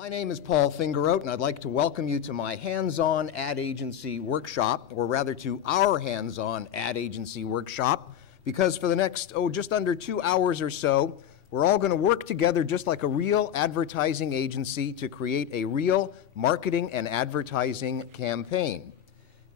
My name is Paul Fingeroat, and I'd like to welcome you to my hands-on ad agency workshop, or rather to our hands-on ad agency workshop, because for the next, just under 2 hours or so, we're all going to work together just like a real advertising agency to create a real marketing and advertising campaign.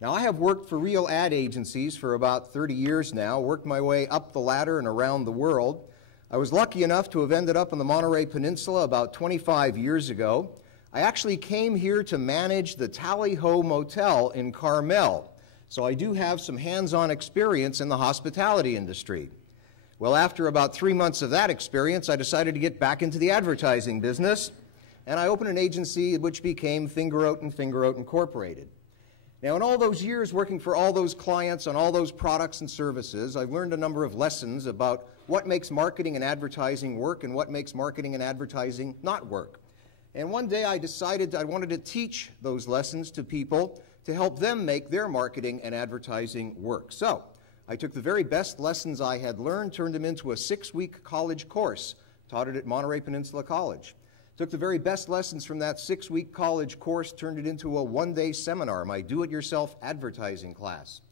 Now, I have worked for real ad agencies for about 30 years now, worked my way up the ladder and around the world. I was lucky enough to have ended up on the Monterey Peninsula about 25 years ago. I actually came here to manage the Tally-Ho Motel in Carmel, so I do have some hands-on experience in the hospitality industry. Well, after about 3 months of that experience, I decided to get back into the advertising business, and I opened an agency which became Fingeroat & Fingeroat Incorporated. Now, in all those years working for all those clients on all those products and services, I've learned a number of lessons about what makes marketing and advertising work and what makes marketing and advertising not work. And one day I decided I wanted to teach those lessons to people to help them make their marketing and advertising work. So I took the very best lessons I had learned, turned them into a 6-week college course, taught it at Monterey Peninsula College. Took the very best lessons from that 6-week college course, turned it into a 1-day seminar, my do-it-yourself advertising class.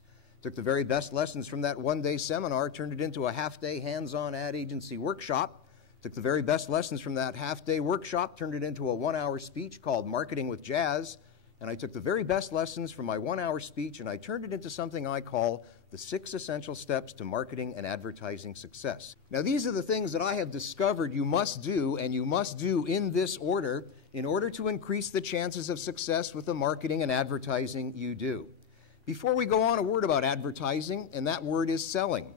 Took the very best lessons from that 1-day seminar, turned it into a half-day hands-on ad agency workshop. Took the very best lessons from that half-day workshop, turned it into a 1-hour speech called Marketing with Jazz. And I took the very best lessons from my 1-hour speech and I turned it into something I call the 6 essential steps to marketing and advertising success. Now, these are the things that I have discovered you must do, and you must do in this order in order to increase the chances of success with the marketing and advertising you do. Before we go on, a word about advertising, and that word is selling.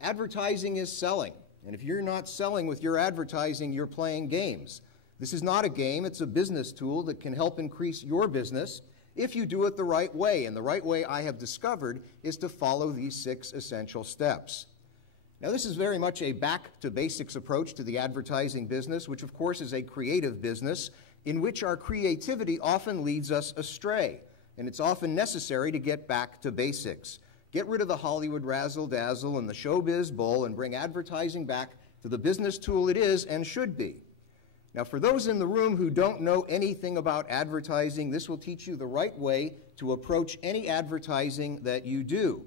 Advertising is selling, and if you're not selling with your advertising, you're playing games. This is not a game, it's a business tool that can help increase your business if you do it the right way. And the right way I have discovered is to follow these 6 essential steps. Now, this is very much a back-to-basics approach to the advertising business, which of course is a creative business in which our creativity often leads us astray. And it's often necessary to get back to basics. Get rid of the Hollywood razzle-dazzle and the showbiz bull and bring advertising back to the business tool it is and should be. Now, for those in the room who don't know anything about advertising, this will teach you the right way to approach any advertising that you do.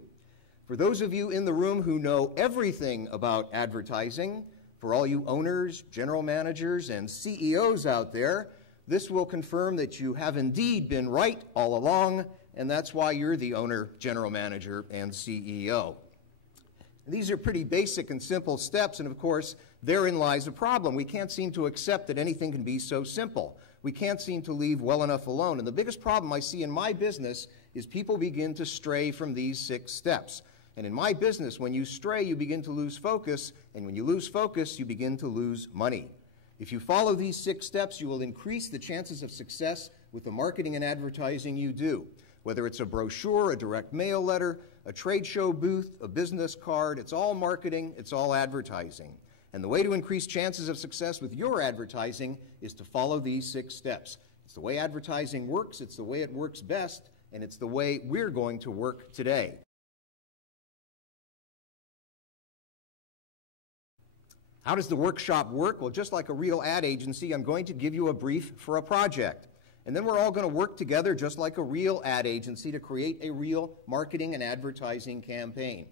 For those of you in the room who know everything about advertising, for all you owners, general managers, and CEOs out there, this will confirm that you have indeed been right all along, and that's why you're the owner, general manager, and CEO. These are pretty basic and simple steps, and of course, therein lies a problem. We can't seem to accept that anything can be so simple. We can't seem to leave well enough alone. And the biggest problem I see in my business is people begin to stray from these 6 steps. And in my business, when you stray, you begin to lose focus, and when you lose focus, you begin to lose money. If you follow these 6 steps, you will increase the chances of success with the marketing and advertising you do. Whether it's a brochure, a direct mail letter, a trade show booth, a business card, it's all marketing, it's all advertising. And the way to increase chances of success with your advertising is to follow these 6 steps. It's the way advertising works, it's the way it works best, and it's the way we're going to work today. How does the workshop work? Well, just like a real ad agency, I'm going to give you a brief for a project. And then we're all going to work together just like a real ad agency to create a real marketing and advertising campaign.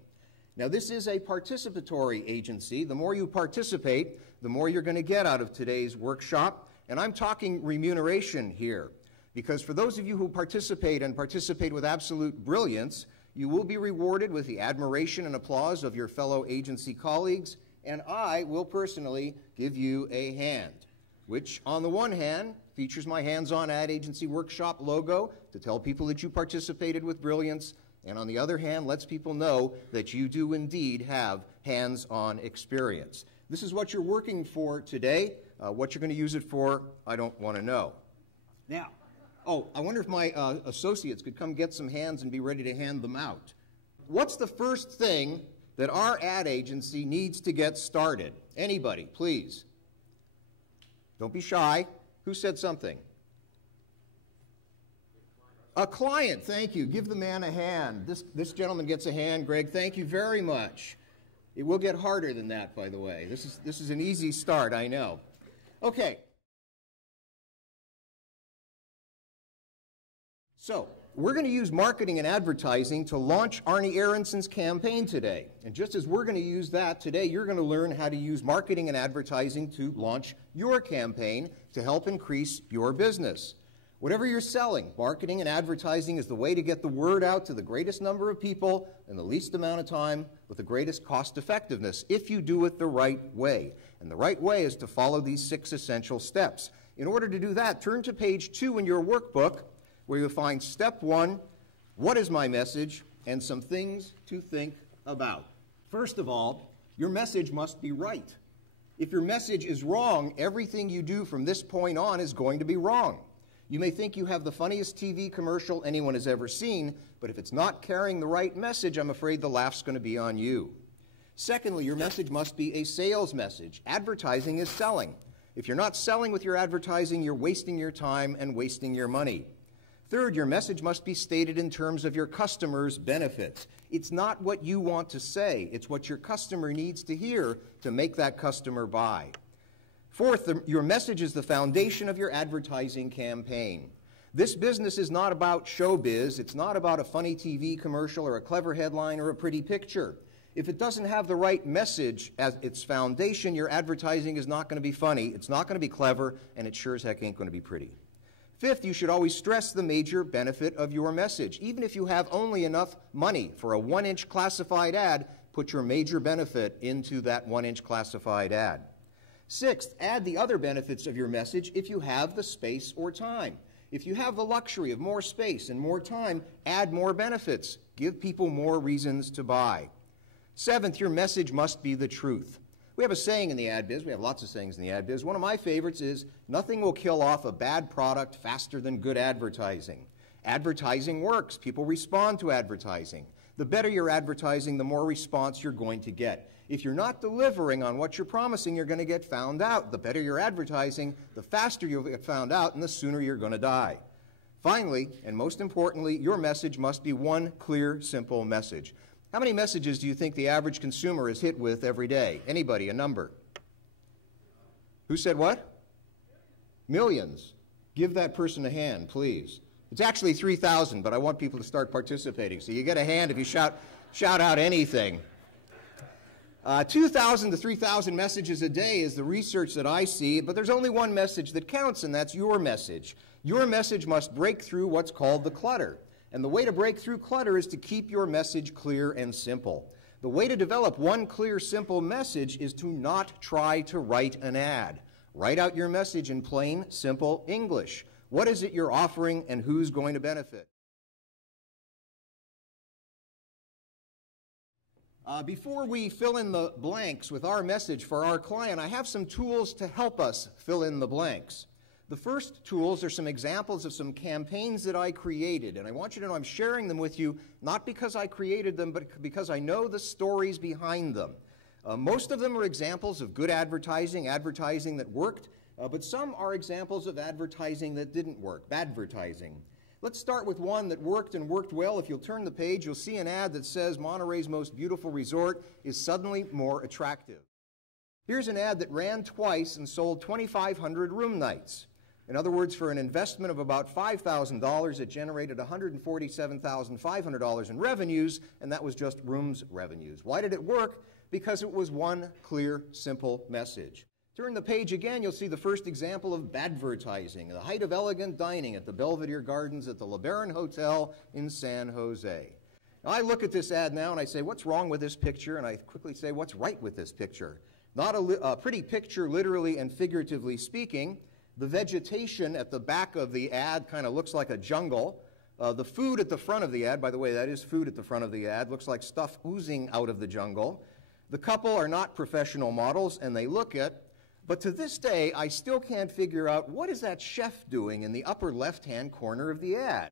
Now, this is a participatory agency. The more you participate, the more you're going to get out of today's workshop. And I'm talking remuneration here, because for those of you who participate and participate with absolute brilliance, you will be rewarded with the admiration and applause of your fellow agency colleagues, and I will personally give you a hand, which on the one hand features my hands-on ad agency workshop logo to tell people that you participated with brilliance, and on the other hand lets people know that you do indeed have hands-on experience. This is what you're working for today. What you're going to use it for, I don't want to know. Now, I wonder if my associates could come get some hands and be ready to hand them out. What's the first thing that our ad agency needs to get started? Anybody, please. Don't be shy. Who said something? A client, thank you. Give the man a hand. This gentleman gets a hand, Greg. Thank you very much. It will get harder than that, by the way. This is an easy start, I know. Okay. So, we're going to use marketing and advertising to launch Arnie Aronson's campaign today. And just as we're going to use that today, you're going to learn how to use marketing and advertising to launch your campaign to help increase your business. Whatever you're selling, marketing and advertising is the way to get the word out to the greatest number of people in the least amount of time with the greatest cost effectiveness if you do it the right way. And the right way is to follow these 6 essential steps. In order to do that, turn to page 2 in your workbook, where you'll find step 1, what is my message, and some things to think about. First of all, your message must be right. If your message is wrong, everything you do from this point on is going to be wrong. You may think you have the funniest TV commercial anyone has ever seen, but if it's not carrying the right message, I'm afraid the laugh's going to be on you. Secondly, your message must be a sales message. Advertising is selling. If you're not selling with your advertising, you're wasting your time and wasting your money. Third, your message must be stated in terms of your customer's benefits. It's not what you want to say, it's what your customer needs to hear to make that customer buy. Fourth, your message is the foundation of your advertising campaign. This business is not about showbiz, it's not about a funny TV commercial or a clever headline or a pretty picture. If it doesn't have the right message as its foundation, your advertising is not going to be funny, it's not going to be clever, and it sure as heck ain't going to be pretty. Fifth, you should always stress the major benefit of your message. Even if you have only enough money for a 1-inch classified ad, put your major benefit into that 1-inch classified ad. Sixth, add the other benefits of your message if you have the space or time. If you have the luxury of more space and more time, add more benefits. Give people more reasons to buy. Seventh, your message must be the truth. We have a saying in the ad biz, we have lots of sayings in the ad biz. One of my favorites is, nothing will kill off a bad product faster than good advertising. Advertising works. People respond to advertising. The better your advertising, the more response you're going to get. If you're not delivering on what you're promising, you're going to get found out. The better your advertising, the faster you'll get found out, and the sooner you're going to die. Finally, and most importantly, your message must be one clear, simple message. How many messages do you think the average consumer is hit with every day? Anybody, a number? Who said what? Millions. Give that person a hand, please. It's actually 3,000, but I want people to start participating. So you get a hand if you shout out anything. 2,000 to 3,000 messages a day is the research that I see, but there's only one message that counts, and that's your message. Your message must break through what's called the clutter. And the way to break through clutter is to keep your message clear and simple. The way to develop one clear, simple message is to not try to write an ad. Write out your message in plain, simple English. What is it you're offering and who's going to benefit? Before we fill in the blanks with our message for our client, I have some tools to help us fill in the blanks. The first tools are some examples of some campaigns that I created, and I want you to know I'm sharing them with you not because I created them, but because I know the stories behind them. Most of them are examples of good advertising, advertising that worked, but some are examples of advertising that didn't work, badvertising. Let's start with one that worked and worked well. If you'll turn the page, you'll see an ad that says Monterey's most beautiful resort is suddenly more attractive. Here's an ad that ran twice and sold 2,500 room nights. In other words, for an investment of about $5,000, it generated $147,500 in revenues, and that was just rooms revenues. Why did it work? Because it was one clear, simple message. Turn the page again, you'll see the first example of badvertising, the height of elegant dining at the Belvedere Gardens at the LeBaron Hotel in San Jose. Now, I look at this ad now and I say, what's wrong with this picture? And I quickly say, what's right with this picture? Not a pretty picture, literally and figuratively speaking. The vegetation at the back of the ad kind of looks like a jungle. The food at the front of the ad, by the way, that is food at the front of the ad, looks like stuff oozing out of the jungle. The couple are not professional models, and they look it. But to this day, I still can't figure out what is that chef doing in the upper left-hand corner of the ad.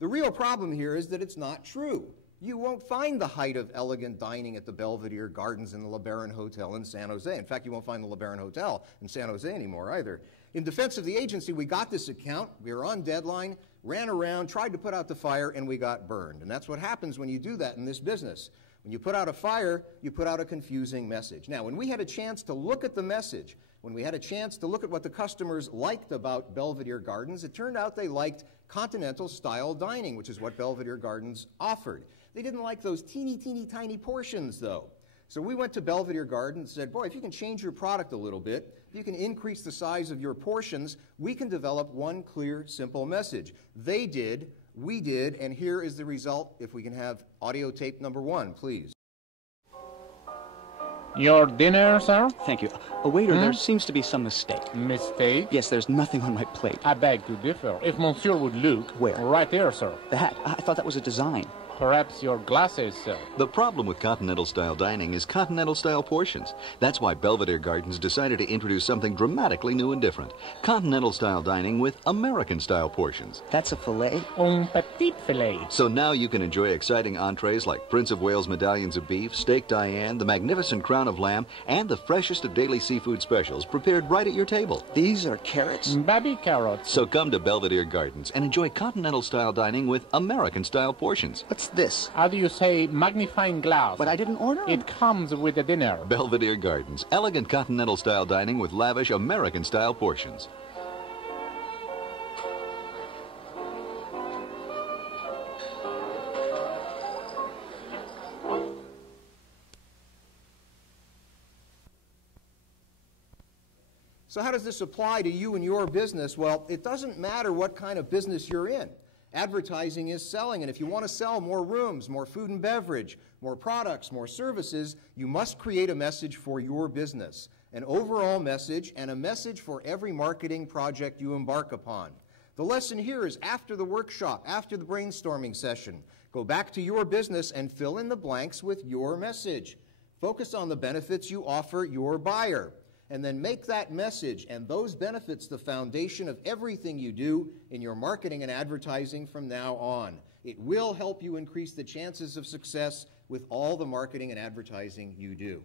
The real problem here is that it's not true. You won't find the height of elegant dining at the Belvedere Gardens in the LeBaron Hotel in San Jose. In fact, you won't find the LeBaron Hotel in San Jose anymore either. In defense of the agency, we got this account, we were on deadline, ran around, tried to put out the fire, and we got burned. And that's what happens when you do that in this business. When you put out a fire, you put out a confusing message. Now, when we had a chance to look at the message, when we had a chance to look at what the customers liked about Belvedere Gardens, it turned out they liked continental style dining, which is what Belvedere Gardens offered. They didn't like those teeny tiny portions though. So we went to Belvedere Gardens and said, boy, if you can change your product a little bit, if you can increase the size of your portions, we can develop one clear, simple message. They did, we did, and here is the result. If we can have audio tape number 1, please. Your dinner, sir? Thank you. Waiter, there seems to be some mistake. Mistake? Yes, there's nothing on my plate. I beg to differ. If monsieur would look. Where? Right there, sir. That? I thought that was a design. Perhaps your glasses, sir. The problem with continental-style dining is continental-style portions. That's why Belvedere Gardens decided to introduce something dramatically new and different. Continental-style dining with American-style portions. That's a filet? Un petit filet. So now you can enjoy exciting entrees like Prince of Wales medallions of beef, steak Diane, the magnificent crown of lamb, and the freshest of daily seafood specials prepared right at your table. These are carrots? Baby carrots. So come to Belvedere Gardens and enjoy continental-style dining with American-style portions. What's this? How do you say magnifying glass? But I didn't order It comes with the dinner. Belvedere Gardens, elegant continental-style dining with lavish American-style portions. So how does this apply to you and your business? Well, it doesn't matter what kind of business you're in. Advertising is selling, and if you want to sell more rooms, more food and beverage, more products, more services, you must create a message for your business, an overall message, and a message for every marketing project you embark upon. The lesson here is after the workshop, after the brainstorming session, go back to your business and fill in the blanks with your message. Focus on the benefits you offer your buyer. And then make that message and those benefits the foundation of everything you do in your marketing and advertising from now on. It will help you increase the chances of success with all the marketing and advertising you do.